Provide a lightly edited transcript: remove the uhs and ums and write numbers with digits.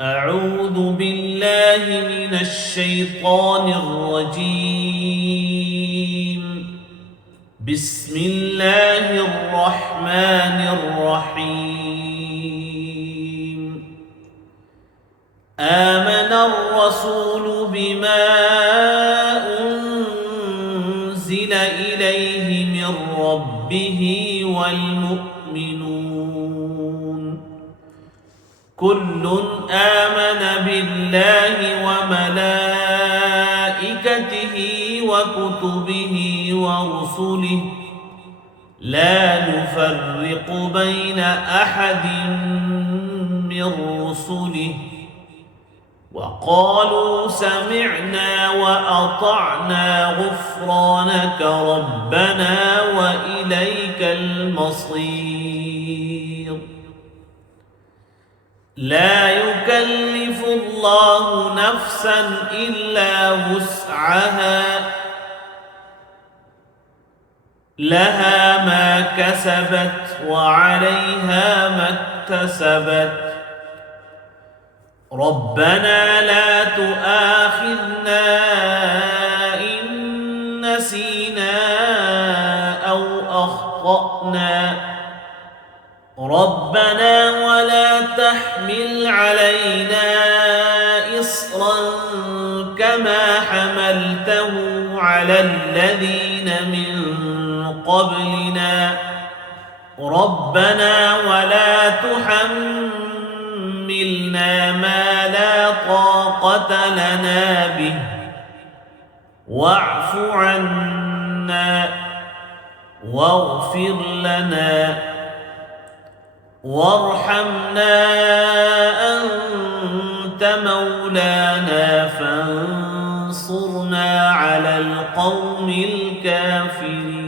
أعوذ بالله من الشيطان الرجيم. بسم الله الرحمن الرحيم. آمن الرسول بما أنزل إليه من ربه والمؤمنون كل آمن بالله وملائكته وكتبه ورسله لا نفرق بين أحد من رسله وقالوا سمعنا وأطعنا غفرانك ربنا وإليك المصير. لا يكلف الله نفسا إلا وسعها لها ما كسبت وعليها ما اكتسبت ربنا لا تؤاخذنا إن نسينا أو أخطأنا ربنا ولا تحمل علينا إصرا كما حملته على الذين من قبلنا ربنا ولا تحملنا ما لا طاقة لنا به واعف عنا واغفر لنا وارحمنا أنت مولانا فانصرنا على القوم الكافرين.